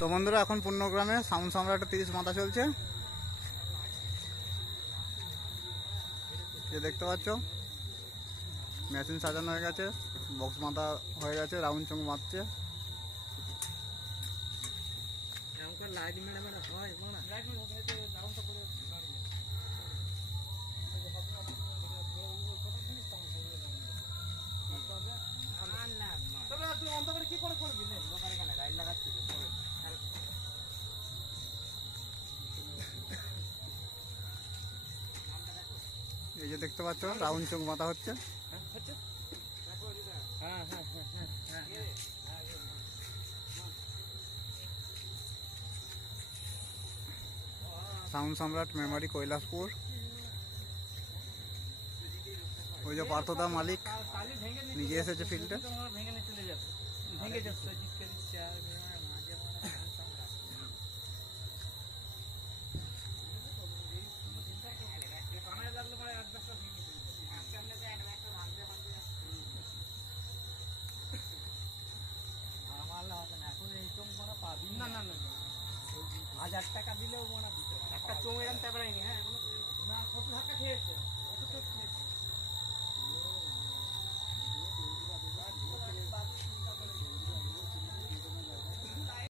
তো বন্ধুরা এখন পূর্ণগ্রামে সাউন্ড সম্রাট 30 মাথা চলছে, যে দেখতে পাচ্ছ মেশিন সাজানো হয়ে গেছে, বক্স মাথা হয়ে গেছে, রাউন্ড চং মারছে। এই যে দেখতে পাচ্ছ রাউন্ড চোখ মাথা হচ্ছে। সাউন্ড সম্রাট মেমারি কৈলাসপুর। ওই যে পার্থদা মালিক নিজে এসেছে ফিল্ডে। না না না 1000 টাকা দিলেও একটা চোখ এরকম চাপড়াইনি। হ্যাঁ না কত ধাক্কা খেয়েছে।